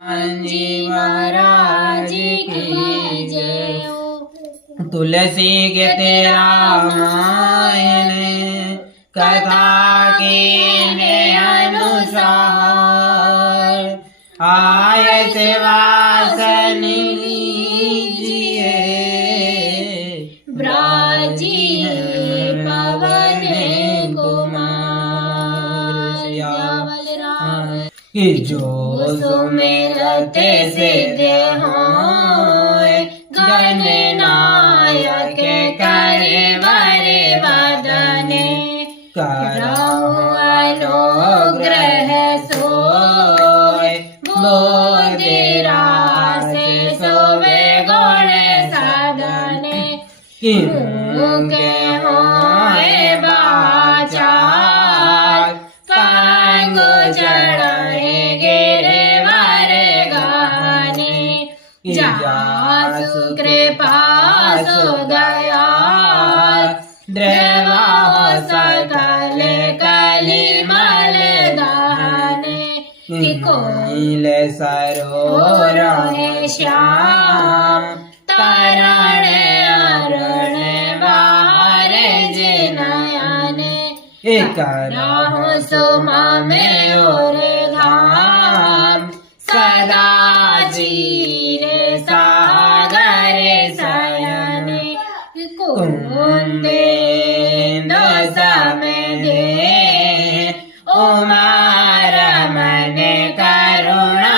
जी महाराज की जय हो। तुलसी के रामायण कथा के अनुसार आय सेवासन लीजिए ब्राजी पवन कुमार कि जो सुमिरते सिद्ध होय गणनायक करे वरे वदने करहु अनुग्रह सोय बोधिरास सोवे गुण साधने के होय बाचार कांगो चढ़े गिरे वर गाने जासु कृपा सु दया द्रवा सकल कली मल दाने कोइल सरोवर श्याम तरण अरुण बार जिनयने करहु सुमा में और धाम सदा जीरे सागर सयने कुंदेन्दु समेधे उमा रमण करुणाहने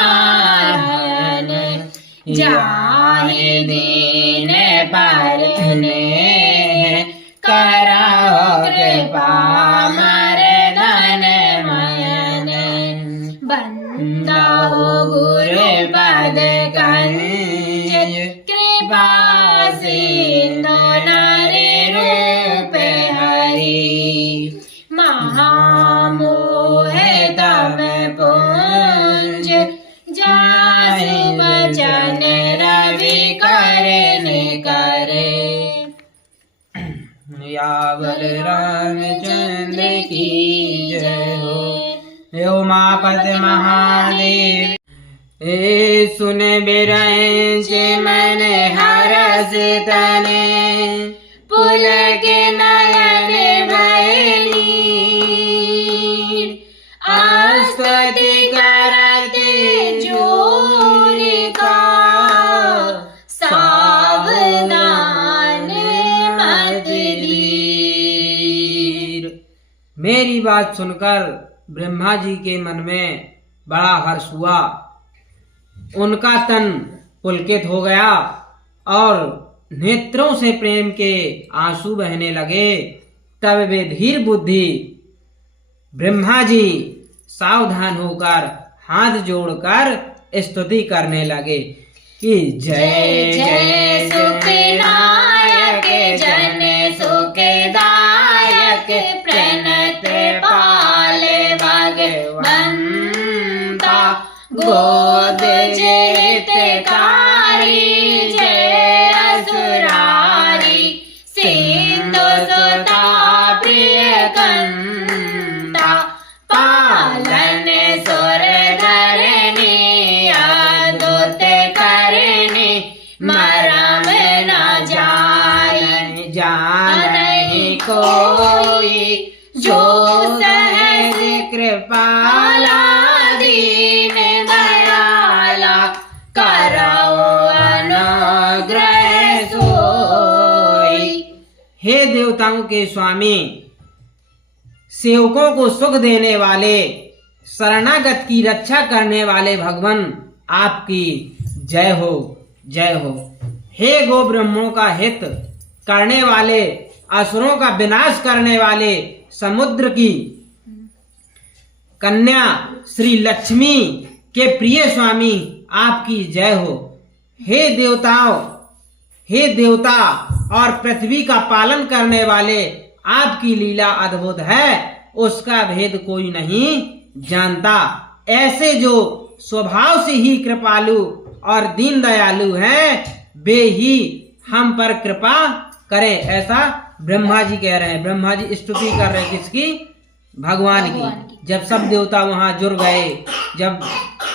जाहि दीन परने करहु कृपा मर्दन मयने बंदाहु गुरु पद कंज कृपा सिंधु नारी रूप हरि महामोह तम पुंज जाहि वचन रवि करने करे यावल रामचंद्र की जय हो। उमापति महादेव ए सुन बिरंच मन हरस तने पुलक नयन भैली आस्तुति करते जोर का सावधान मत लीर। मेरी बात सुनकर ब्रह्मा जी के मन में बड़ा हर्ष हुआ। उनका तन पुलकित हो गया और नेत्रों से प्रेम के आंसू बहने लगे। तब वे धीर बुद्धि ब्रह्मा जी सावधान होकर हाथ जोड़कर स्तुति करने लगे कि जय जय सुखनायक जन सुखदायक प्रणत पाल भगवंता गोद जितकारी जय असुरारी सिंधु सुता प्रिय कंता पालन सुर धरणी अद्भुत करणी मरम न जानहि कोई जो सहज कृपाला दीन दयाला करहु अनुग्रह सोई। हे देवताओं के स्वामी, सेवकों को सुख देने वाले, शरणागत की रक्षा करने वाले भगवान आपकी जय हो, जय हो। हे गो ब्रह्मों का हित करने वाले, असुरों का विनाश करने वाले, समुद्र की कन्या श्री लक्ष्मी के प्रिय स्वामी आपकी जय हो। हे देवताओं, हे देवता और पृथ्वी का पालन करने वाले, आपकी लीला अद्भुत है, उसका भेद कोई नहीं जानता। ऐसे जो स्वभाव से ही कृपालु और दीन दयालु हैं, वे ही हम पर कृपा करें, ऐसा ब्रह्मा जी कह रहे हैं। ब्रह्मा जी स्तुति कर रहे हैं किसकी? भगवान की। जब सब देवता वहां जुड़ गए, जब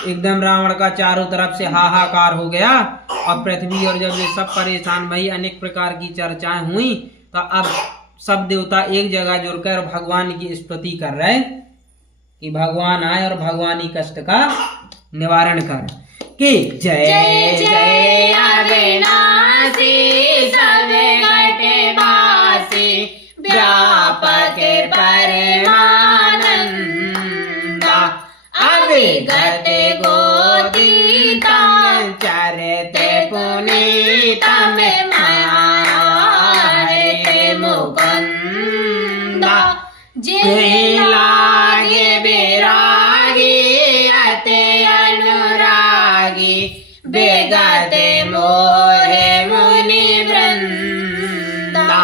एकदम रावण का चारों तरफ से हाहाकार हो गया। और पृथ्वी और जब ये सब परेशान भई, अनेक प्रकार की चर्चाएं हुई, तो अब सब देवता एक जगह जुड़कर भगवान की स्तुति कर रहे कि भगवान आए और भगवान ही कष्ट का निवारण कर। कि जय जय अविनाशी सब घटवासी व्यापक परमानंदा अविगत गोदीतम चरिते पुनीतम माहरिते मुकुंदा जिन्हें लागे विरागी अति अनुरागी बेगत मोहे मुनि वृंदा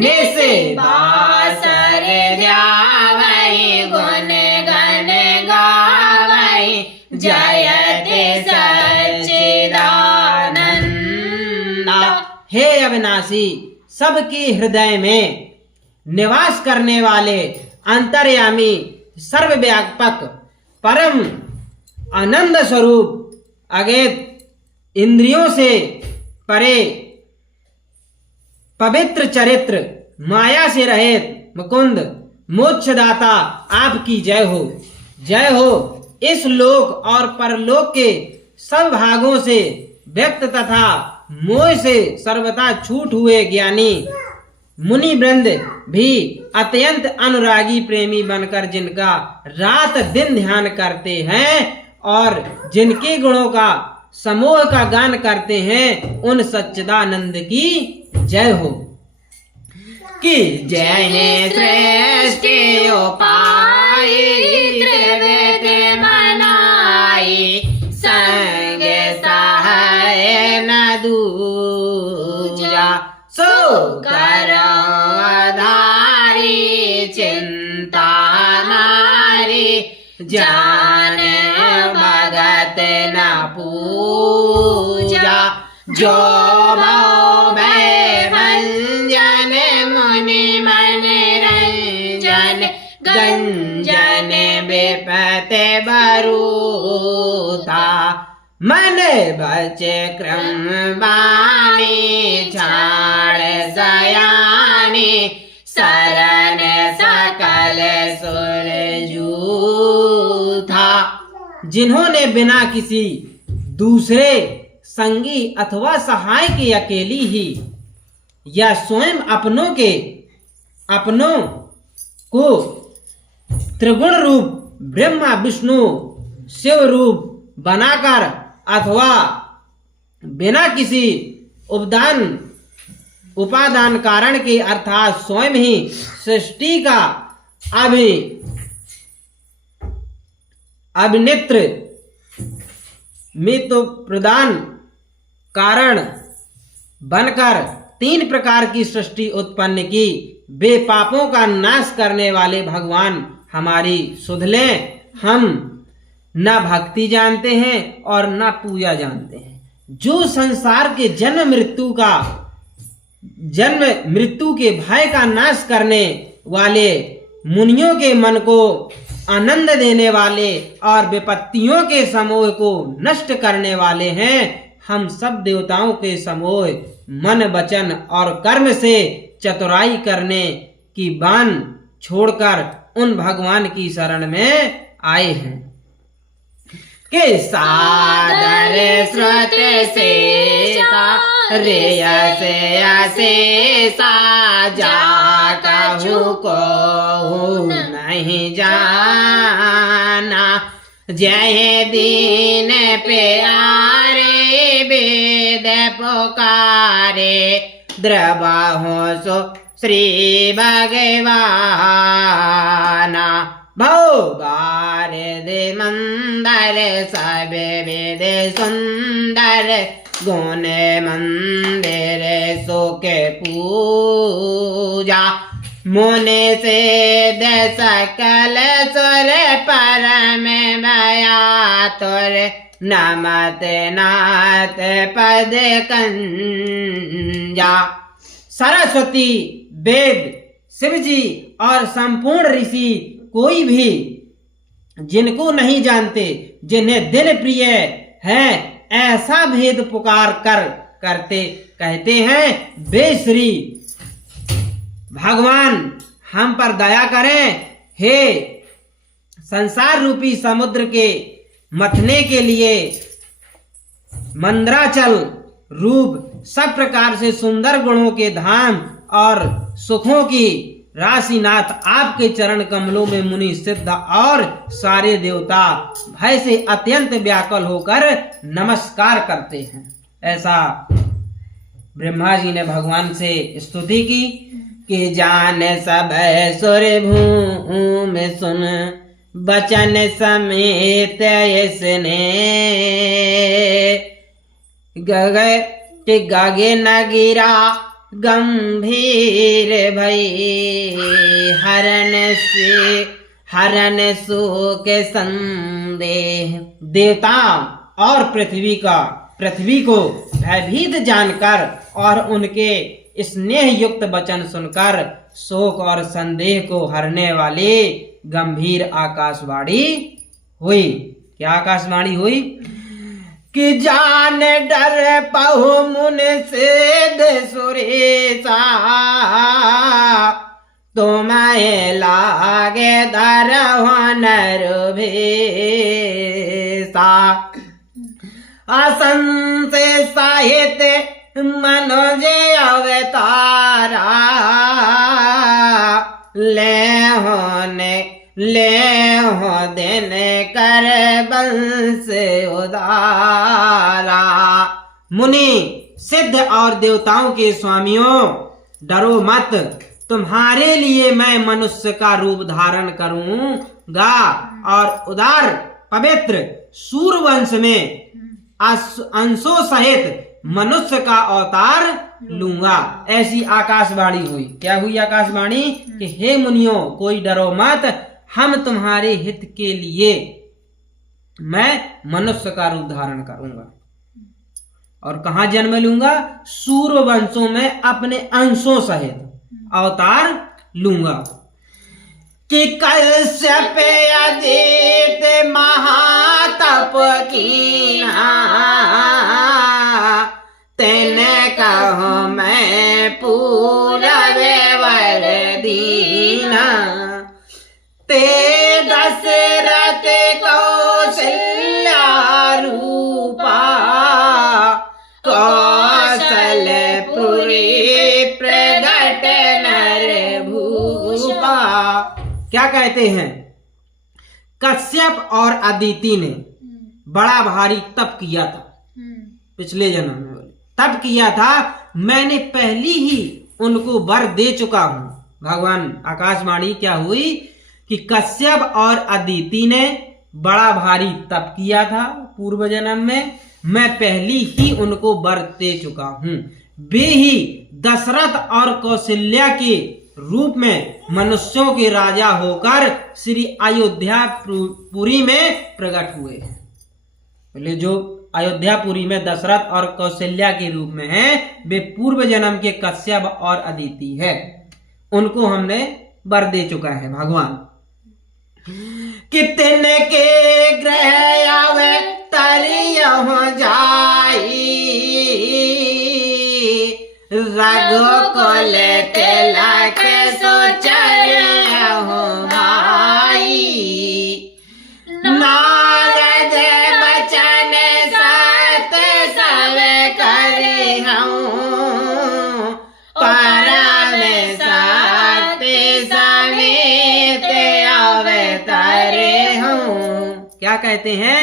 निशिबासर ध्यावै गुण गण गावै जयते सच्चिदानंदा। हे अविनाशी, सबके हृदय में निवास करने वाले अंतर्यामी सर्वव्यापक परम आनंद स्वरूप अगेत इंद्रियों से परे पवित्र चरित्र माया से रहित मुकुंद मोक्षदाता आपकी जय हो, जय हो। इस लोक और परलोक के सब भागों से व्यक्त तथा मोह से सर्वथा छूट हुए ज्ञानी मुनि वृंद भी अत्यंत अनुरागी प्रेमी बनकर जिनका रात दिन ध्यान करते हैं और जिनके गुणों का समूह का गान करते हैं, उन सच्चिदानंद की जय हो। कि जय है सृष्टि उपाय त्रिविध मनाई संग सहाय न दूजा सो करो आधारी चिंता नारी जान भगत न पूजा जो भंजन मुनि मन रंजन गंजन विपत बरूता मन बचे क्रम बानी छाड़ सयानी शरण सकल सुर जूथा। जिन्होंने बिना किसी दूसरे संगी अथवा सहाय के अकेली ही या स्वयं अपनों को त्रिगुण रूप ब्रह्मा विष्णु शिव रूप बनाकर अथवा बिना किसी उपादान कारण के अर्थात स्वयं ही सृष्टि का अभिनेत्र में तो प्रदान कारण बनकर 3 प्रकार की सृष्टि उत्पन्न की, वे पापों का नाश करने वाले भगवान हमारी सुध लें। हम न भक्ति जानते हैं और न पूजा जानते हैं। जो संसार के जन्म मृत्यु के भय का नाश करने वाले, मुनियों के मन को आनंद देने वाले और विपत्तियों के समूह को नष्ट करने वाले हैं, हम सब देवताओं के समूह मन वचन और कर्म से चतुराई करने की बान छोड़कर उन भगवान की शरण में आए हैं। के सादर श्रुत से रेयस अशेषा जा कहूँ को नहीं जाना जय दीन प्यारे वेद पुकारे द्रवाहो सो श्री भगवाना भौगार दे मंदर सब वेद सुंदर गुण मंदिर सुके पूजा मुने से सकल सुर परम भया तुर नमत नाथ पद कंजा। सरस्वती वेद शिव जी और संपूर्ण ऋषि कोई भी जिनको नहीं जानते, जिन्हें दिन प्रिय है, ऐसा भेद पुकार कर करते कहते हैं वे श्री भगवान हम पर दया करें। हे संसार रूपी समुद्र के मथने के लिए मंदराचल रूप सब प्रकार से सुंदर गुणों के धाम और सुखों की राशिनाथ आपके चरण कमलों में मुनि सिद्ध और सारे देवता भय से अत्यंत व्याकुल होकर नमस्कार करते हैं। ऐसा ब्रह्मा जी ने भगवान से स्तुति की कि जाने सब सुर भूमि सुन बचन समेत इसने गगे न गिरा गंभीर भई हरण सुख संदेह। देवता और पृथ्वी को भयभीत जानकर और उनके स्नेह युक्त वचन सुनकर शोक और संदेह को हरने वाली गंभीर आकाशवाणी हुई। क्या आकाशवाणी हुई कि जान डर पहु मुन सिद्ध सुरेशा तुम्हें लागे दरहनर भेसा असंसे साहित्य मनोज अवतारा ले हो दिन कर बंस उदारा। मुनि सिद्ध और देवताओं के स्वामियों, डरो मत, तुम्हारे लिए मैं मनुष्य का रूप धारण करूंगा और उदार पवित्र सूर्यवंश में अंशों सहित मनुष्य का अवतार लूंगा। ऐसी आकाशवाणी हुई। क्या हुई आकाशवाणी कि हे मुनियों, कोई डरो मत, हम तुम्हारे हित के लिए मैं मनुष्य का रूप धारण करूंगा और कहां जन्म लूंगा? सूर्यवंशों में अपने अंशों सहित अवतार लूंगा। कि कश्यप अदित महातप कीना तेने कहो मैं पूरा वर दीना। ते दशरथ कौशल्या रूपा कौशलपुरी प्रगट नर भूपा। क्या कहते हैं? कश्यप और अदिति ने बड़ा भारी तप किया था पिछले जन्म में, तप किया था। मैंने पहली ही उनको वर दे चुका हूं। भगवान आकाशवाणी क्या हुई कि कश्यप और अदिति ने बड़ा भारी तप किया था पूर्व जन्म में, मैं पहली ही उनको वर दे चुका हूं। वे ही दशरथ और कौशल्या के रूप में मनुष्यों के राजा होकर श्री अयोध्यापुरी में प्रकट हुए हैं। पहले जो अयोध्यापुरी में दशरथ और कौशल्या के रूप में हैं, वे पूर्व जन्म के कश्यप और अदिति है। उनको हमने वर दे चुका है भगवान। कितने के ग्रह आवे तरिया हो जाई रघुकुल तिलक सोचर हो भाई। नारद बचन सत सब करे हूँ परम सत्य समेत अवतरे हूँ। क्या कहते हैं?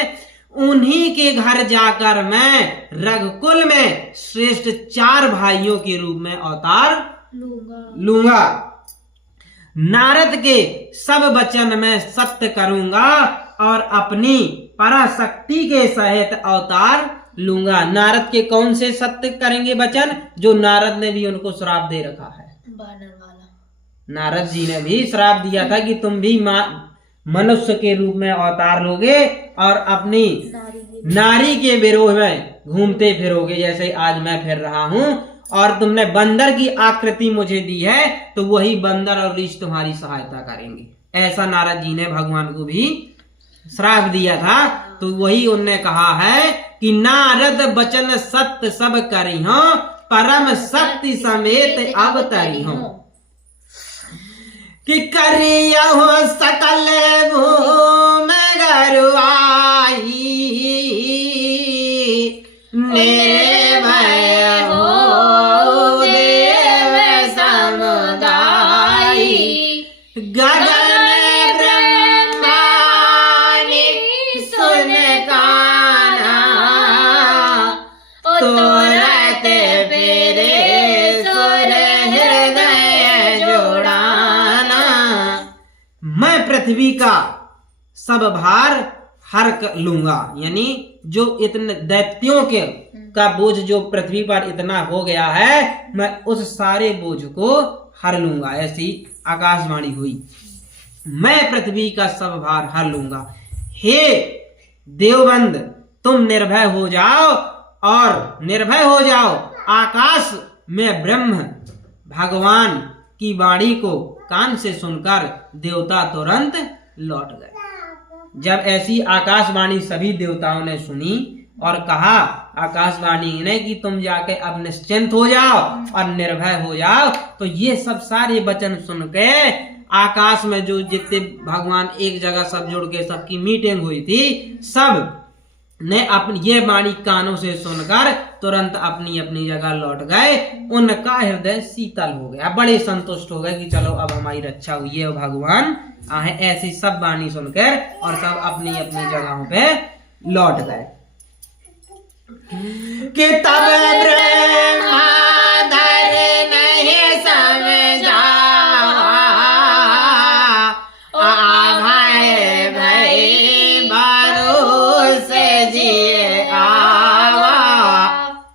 उन्हीं के घर जाकर मैं रघुकुल में श्रेष्ठ 4 भाइयों के रूप में अवतार लूंगा। नारद के सब वचन में सत्य करूंगा और अपनी पराशक्ति के सहित अवतार लूंगा। नारद के कौन से सत्य करेंगे वचन? जो नारद ने भी उनको श्राप दे रखा है। नारद जी ने भी श्राप दिया था कि तुम भी मनुष्य के रूप में अवतार लोगे और अपनी नारी के विरोध में घूमते फिरोगे, जैसे आज मैं फिर रहा हूं। और तुमने बंदर की आकृति मुझे दी है, तो वही बंदर और ऋषि तुम्हारी सहायता करेंगे। ऐसा नारद जी ने भगवान को भी श्राप दिया था, तो वही उनने कहा है कि नारद बचन सत्य सब करी हो, परम शक्ति समेत अवतरी हो। कि करियहु सकल भूम गरुआई, निर्भय हो देव समुदाय, गगन ब्रह्मांड सुन काना, तुरत फिरे सुर हृदय जोड़ाना। मैं पृथ्वी का सब भार हर लूंगा, यानी जो इतने दैत्यों के का बोझ जो पृथ्वी पर इतना हो गया है, मैं उस सारे बोझ को हर लूंगा। ऐसी आकाशवाणी हुई, मैं पृथ्वी का सब भार हर लूंगा। हे देवबंद, तुम निर्भय हो जाओ और निर्भय हो जाओ। आकाश में ब्रह्म भगवान की वाणी को कान से सुनकर देवता तुरंत लौट गए। जब ऐसी आकाशवाणी सभी देवताओं ने सुनी और कहा आकाशवाणी ने कि तुम जाके अब निश्चिंत हो जाओ और निर्भय हो जाओ, तो ये सब सारे वचन सुन के आकाश में जो जितने भगवान एक जगह सब जुड़ के सबकी मीटिंग हुई थी, सब ने अपनी ये वाणी कानों से सुनकर तुरंत अपनी अपनी जगह लौट गए। उनका हृदय शीतल हो गया, बड़े संतुष्ट हो गए कि चलो अब हमारी रक्षा हुई है, भगवान आए। ऐसी सब वाणी सुनकर और सब अपनी अपनी जगहों पे लौट गए। कि तब ब्रह्माधर नहीं समझा, भय भय भरोसे जिए आवा।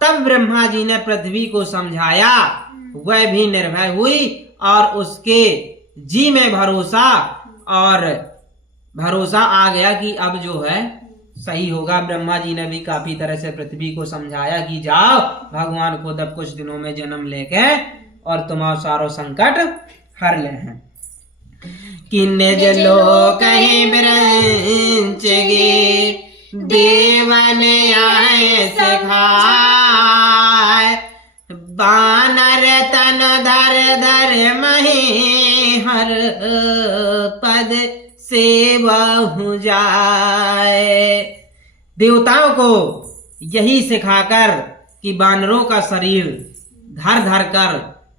तब ब्रह्मा जी ने पृथ्वी को समझाया, वह भी निर्भय हुई और उसके जी में भरोसा आ गया कि अब जो है सही होगा। ब्रह्मा जी ने भी काफी तरह से पृथ्वी को समझाया कि जाओ भगवान को अब कुछ दिनों में जन्म लेके और तुम्हारा सारो संकट हर ले हैं। कि निज लोक ही ब्रंच गे, देवन आए सिखाए, बानर तन धर धर मही हर पद से बहु जाए। देवताओं को यही सिखाकर कि बानरों का शरीर धर धर कर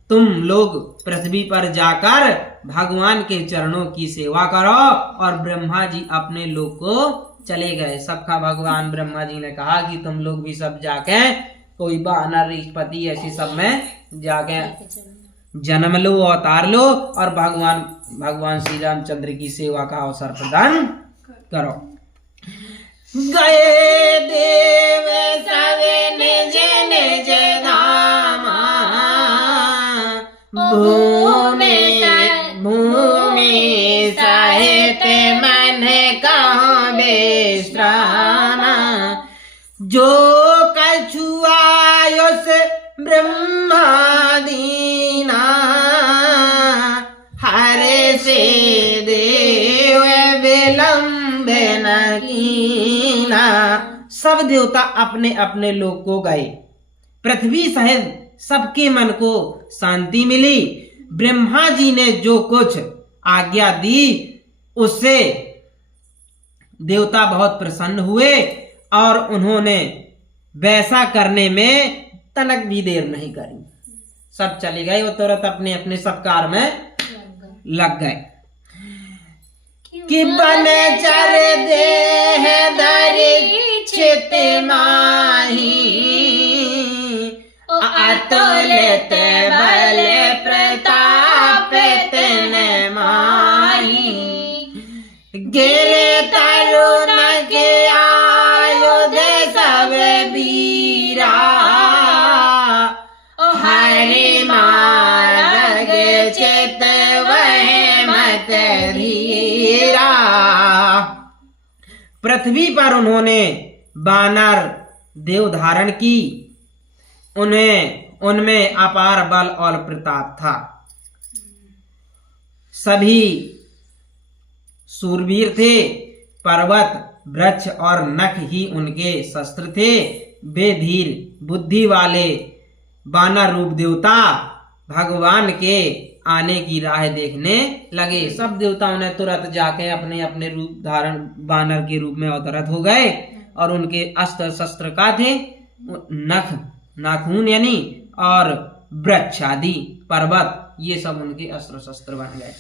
तुम लोग पृथ्वी पर जाकर भगवान के चरणों की सेवा करो, और ब्रह्मा जी अपने लोग को चले गए। सबका भगवान ब्रह्मा जी ने कहा कि तुम लोग भी सब जाके कोई बानर ऋषपति ऐसी सब में जाके जन्म लो, अवतार लो और भगवान श्री रामचंद्र की सेवा का अवसर प्रदान करो। गए देव सब निज निज धामा, भूमि सहित मन कहाँ विश्रामा। जो कछु आयुष ब्रह्मादीना, हरे से देव विलंब न कीना। सब देवता अपने अपने लोक को गए। पृथ्वी सहित सबके मन को शांति मिली। ब्रह्मा जी ने जो कुछ आज्ञा दी उससे देवता बहुत प्रसन्न हुए और उन्होंने वैसा करने में तनक भी देर नहीं करी। सब चले गए, वो तुरंत अपने अपने सब कार्य में लग गए। कि बन चर देह धरि चित माही, अतुलित बल प्रताप तिन माही। गिर तरुण के आयुध सब वीरा, हरि मार्ग चित वह मत धीरा। पृथ्वी पर उन्होंने बानर देव धारण की। उनमें अपार बल और प्रताप था। सभी सूरवीर थे। पर्वत, वृक्ष और नख ही उनके शस्त्र थे। वे धीर बुद्धि वाले वानर रूप देवता भगवान के आने की राह देखने लगे। सब देवताओं ने तुरंत जाके अपने अपने रूप धारण वानर के रूप में अवतरित हो गए और उनके अस्त्र शस्त्र का थे नख, नाखून यानी, और वृक्ष आदि, पर्वत, ये सब उनके अस्त्र शस्त्र बन गए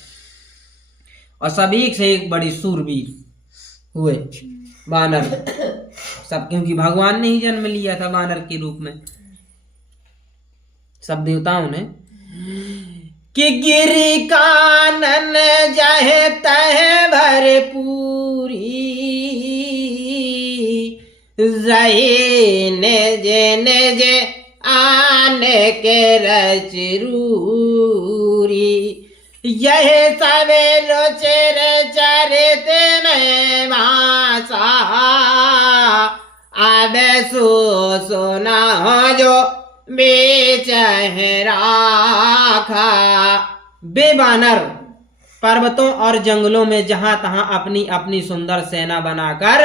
और सब एक से एक बड़ी सूरवीर हुए वानर सब, क्योंकि भगवान ने ही जन्म लिया था वानर के रूप में। सब देवताओं ने कि गिरि कानन जहे तह भरपूरी, रहे निजे निजे आन के रचरूरी, यह सवेरो चेर चरित में भाषा, अब सुना जो बेचह राखा। बे वानर पर्वतों और जंगलों में जहां तहां अपनी अपनी सुंदर सेना बनाकर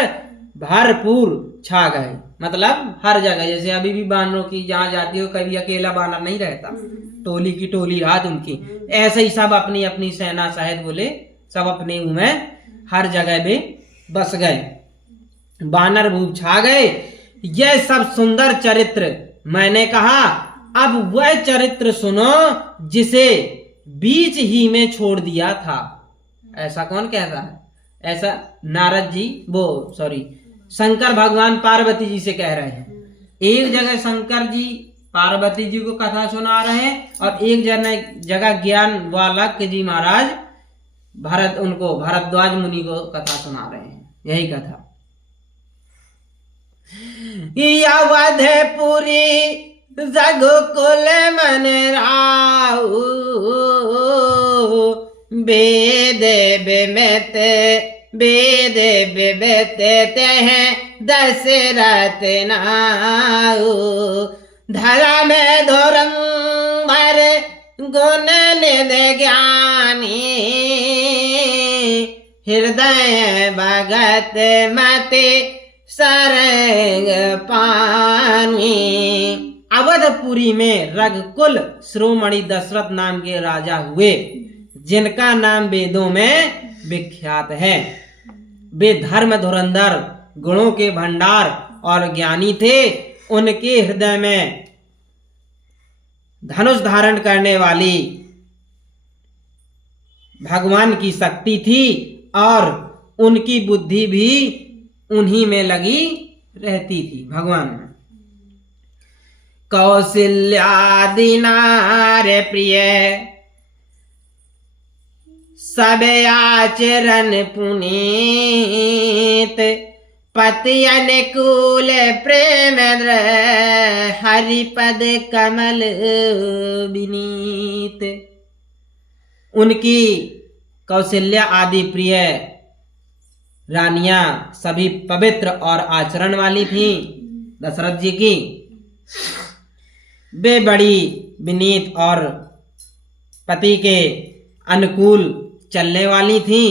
भरपूर छा गए। मतलब हर जगह, जैसे अभी भी वानरों की जहां जाती हो कभी अकेला वानर नहीं रहता, टोली की टोली रात उनकी, ऐसे ही सब अपनी अपनी सेना सहित बोले सब अपने में हर जगह में बस गए, वानर भूप छा गए। यह सब सुंदर चरित्र मैंने कहा, अब वह चरित्र सुनो जिसे बीच ही में छोड़ दिया था। ऐसा कौन कहता है? ऐसा नारद जी, शंकर भगवान पार्वती जी से कह रहे हैं। एक जगह शंकर जी पार्वती जी को कथा सुना रहे हैं और एक जगह ज्ञान वालक जी महाराज भरद्वाज मुनि को कथा सुना रहे हैं। यही कथा। अवधपुरी रघुकुल मन राऊ, वेद बिमित तह दशरथ नाऊ, धर्म धुरंधर गुण निधि ज्ञानी, हृदय भगत मति सरंग पानी। अवधपुरी में रघुकुल शिरोमणि दशरथ नाम के राजा हुए, जिनका नाम वेदों में विख्यात है। वे धर्म धुरंधर, गुणों के भंडार और ज्ञानी थे। उनके हृदय में धनुष धारण करने वाली भगवान की शक्ति थी और उनकी बुद्धि भी उन्हीं में लगी रहती थी, भगवान में। कौशल्यादि नार प्रिय, सब आचरण पुनीत, पति अनुकूल प्रेम हरिपद कमल विनीत। उनकी कौशल्या आदि प्रिय रानियां सभी पवित्र और आचरण वाली थीं। दशरथ जी की वे बड़ी विनीत और पति के अनुकूल चलने वाली थीं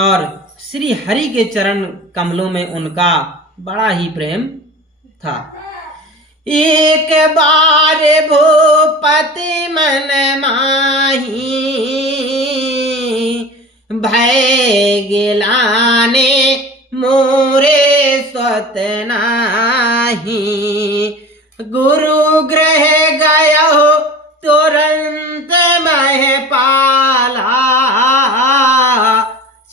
और श्री हरि के चरण कमलों में उनका बड़ा ही प्रेम था। एक बार भूपति मन माही, भय गिलाने मोरे स्वत नाही, गुरु गृह गया हो तुरंत मह पाला,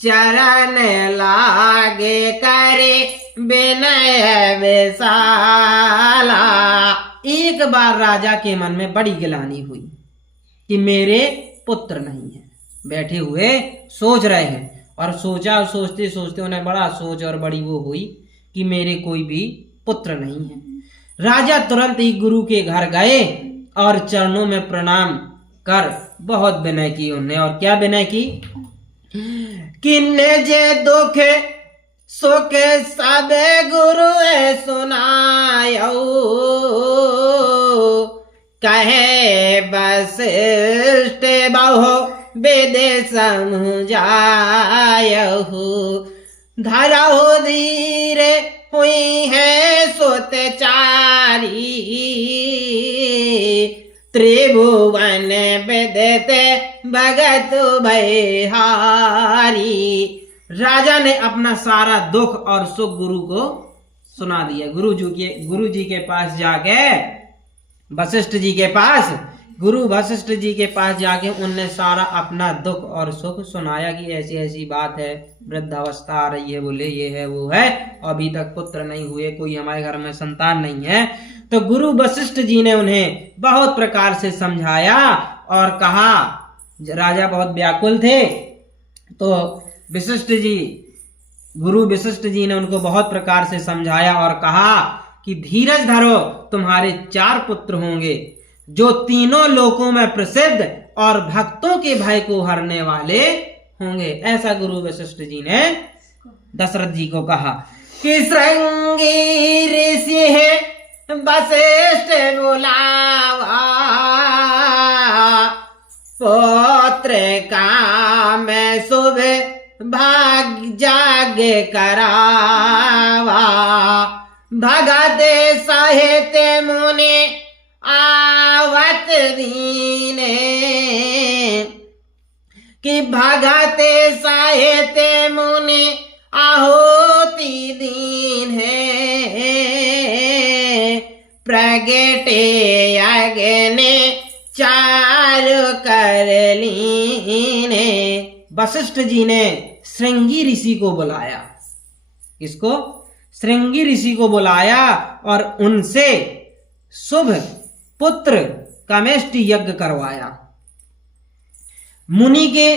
चरण लागे करे विनय विशाला। एक बार राजा के मन में बड़ी गिलानी हुई कि मेरे पुत्र नहीं है। बैठे हुए सोच रहे हैं और सोचा, सोचते सोचते उन्हें बड़ा सोच और बड़ी वो हुई कि मेरे कोई भी पुत्र नहीं है। राजा तुरंत ही गुरु के घर गए और चरणों में प्रणाम कर बहुत विनय की उन्हें। और क्या विनय की? किन्ने जे दुख सुख सब गुरु सुनायो, कहे वशिष्ठ बहु वेद समझायहु, धरहु धीर हुई है सुत चारी, त्रिभुवन विदित भगत भयहारी। राजा ने अपना सारा दुख और सुख गुरु को सुना दिया। गुरु जी के पास जाके वशिष्ठ जी के पास, गुरु वशिष्ठ जी के पास जाके उनने सारा अपना दुख और सुख सुनाया कि ऐसी ऐसी बात है, वृद्धावस्था आ रही है, बोले ये है वो है, अभी तक पुत्र नहीं हुए, कोई हमारे घर में संतान नहीं है। तो गुरु वशिष्ठ जी ने उन्हें बहुत प्रकार से समझाया और कहा, राजा बहुत व्याकुल थे तो गुरु वशिष्ठ जी ने उनको बहुत प्रकार से समझाया और कहा कि धीरज धरो, तुम्हारे 4 पुत्र होंगे जो तीनों लोकों में प्रसिद्ध और भक्तों के भय को हरने वाले होंगे। ऐसा गुरु वशिष्ठ जी ने दशरथ जी को कहा कि श्रृंगी ऋषि है वशिष्ठ बुलावा, पुत्र का मैं शुभ भाग्य जागे करावा, भगत साहित्य मुनि आवत दीने, कि भगत साहित्य मुनि आहुति दीन है, प्रगटे अग्नि चारु कर लीने। वशिष्ठ जी ने श्रृंगी ऋषि को बुलाया। किसको? श्रृंगी ऋषि को बुलाया और उनसे शुभ पुत्र कामेष्टि यज्ञ करवाया। मुनि के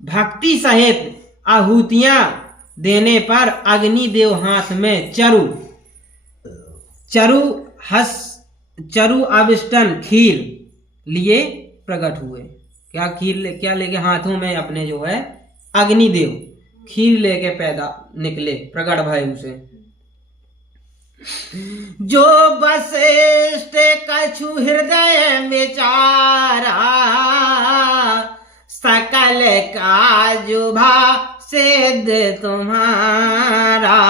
भक्ति सहित आहुतियां देने पर अग्निदेव हाथ में चरु आविष्टन खीर लिए प्रकट हुए। क्या लेके हाथों में अपने जो है अग्निदेव खीर लेके प्रकट भय उसे। जो वशिष्ठ कछु हृदय विचारा, सकल काजुभा सिद्ध तुम्हारा,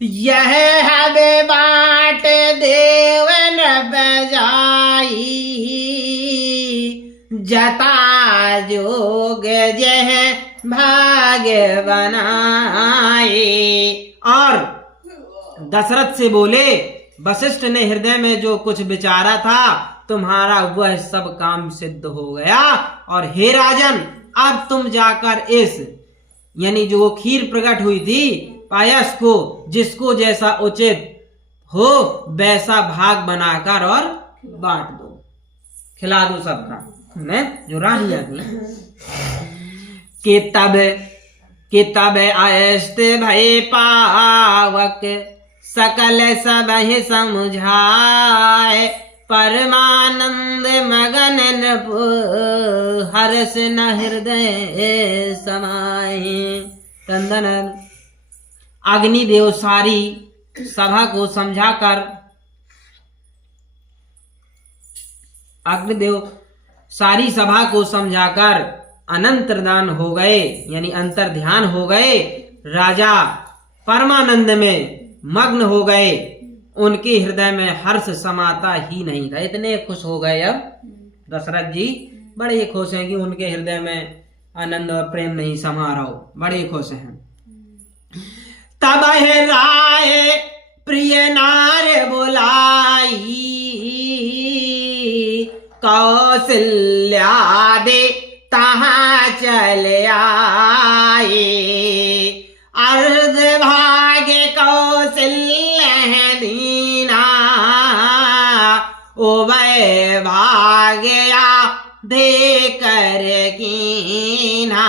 यह हवे बाट देवन बजाई, जता जोग जह भाग्य बनाए। और दशरथ से बोले, वशिष्ठ ने हृदय में जो कुछ विचारा था तुम्हारा वह सब काम सिद्ध हो गया। और हे राजन, अब तुम जाकर इस यानी जो खीर प्रकट हुई थी पायस को, जिसको जैसा उचित हो वैसा भाग बनाकर और बांट दो, खिला दो सबका, जो रानियां थी। कि तब अस्त भय पावक, सकल सब ही समझाए, परमानंद मगन नृप हर्ष न हृदय समाए। तंदन अग्निदेव सारी सभा को समझाकर सारी सभा को समझाकर अनंतर्धान हो गए, यानी अंतर ध्यान हो गए। राजा परमानंद में मग्न हो गए, उनके हृदय में हर्ष समाता ही नहीं था। इतने खुश हो गए अब दशरथ जी, बड़े खुश हैं कि उनके हृदय में आनंद और प्रेम नहीं समा रहा हो, बड़े खुश हैं। तब है राय प्रिय नार बुलाई, कौशल्या दे तहाँ चल आए, अर्ध भाग्य कौशल्य दीना, उभय भाग्या दे कर कीना।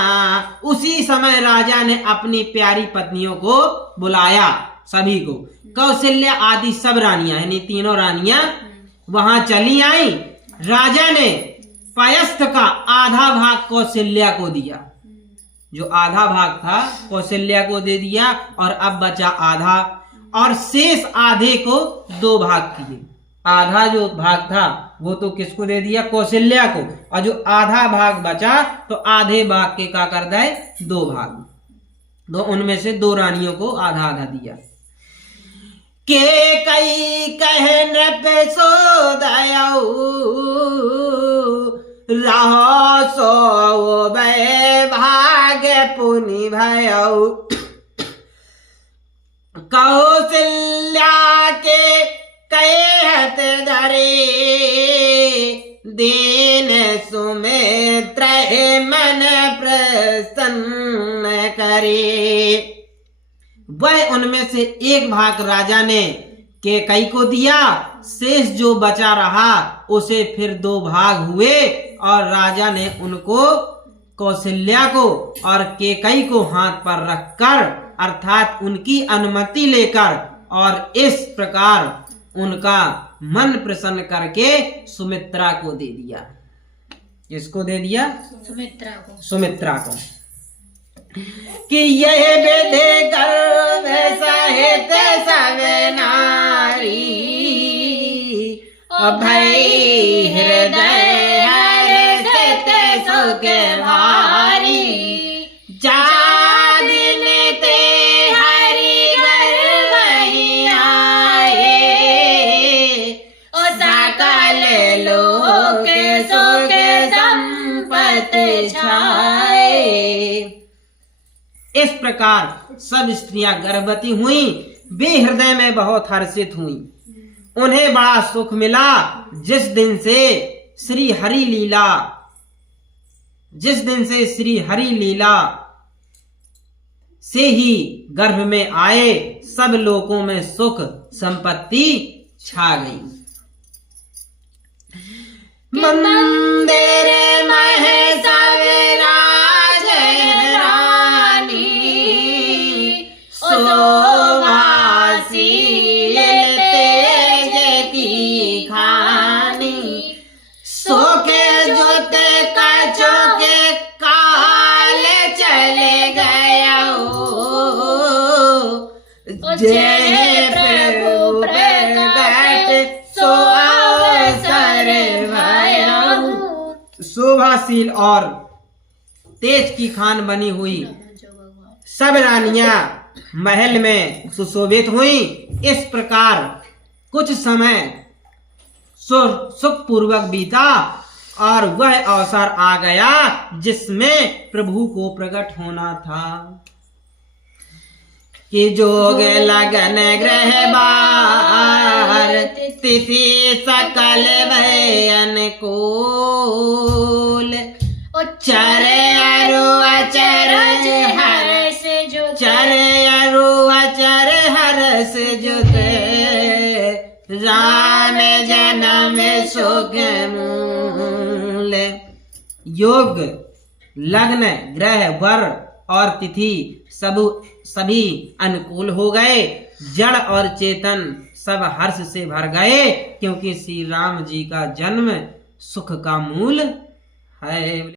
उसी समय राजा ने अपनी प्यारी पत्नियों को बुलाया, सभी को, कौशल्या आदि सब रानियां यानी तीनों रानियां वहां चली आई। राजा ने पायस्थ का आधा भाग कौशल्या को दिया, जो आधा भाग था कौशल्या को दे दिया, और अब बचा आधा, और शेष आधे को 2 भाग किए। आधा जो भाग था वो तो किसको दे दिया? कौशल्या को, और जो आधा भाग बचा तो आधे भाग के क्या कर दे? 2 भाग। तो उनमें से 2 रानियों को आधा आधा दिया। के कई कहे नृप सो दयाऊ रहो सो बै भाग्य पुनि भयऊ कौशल्या के कहत धरे दीन सुमित्र मन प्रसन्न करे। वह उनमें से 1 भाग राजा ने कैकई को दिया, शेष जो बचा रहा उसे फिर 2 भाग हुए और राजा ने उनको कौशल्या को और कैकई को हाथ पर रखकर अर्थात उनकी अनुमति लेकर और इस प्रकार उनका मन प्रसन्न करके सुमित्रा को दे दिया। किसको दे दिया? सुमित्रा को। कि यह विधि गर्भ सहित सब नारी भई हृदय हर्षित सुख भारी जादिन ते हरि गर्भ ही आए ओ सकल लोक सुख संपत्ति छाए। इस प्रकार सब स्त्रियां गर्भवती हुई, वे हृदय में बहुत हर्षित हुई। उन्हें बड़ा सुख मिला जिस दिन से श्री हरि लीला से ही गर्भ में आए, सब लोकों में सुख संपत्ति छा गई। मंदिर मह सब राज रानी सोवासी तेज की खानी सोखे जोत कचो के काल चले गया जय प्रभु प्रगट सो अवसर भया। शोभाशील और तेज की खान बनी हुई सब रानियां महल में सुशोभित हुई। इस प्रकार कुछ समय सुख पूर्वक बीता और वह अवसर आ गया जिसमें प्रभु को प्रकट होना था। कि जोग लगन ग्रह बार तिथि सकल भय अनुकूल चर अरु अचरज हर्ष चर अरु अचर हर्ष जुत राम जन्म सुख मूल। योग लग्न ग्रह वर और तिथि सभी अनुकूल हो गए। जड़ और चेतन सब हर्ष से भर गए क्योंकि श्री राम जी का जन्म सुख का मूल है।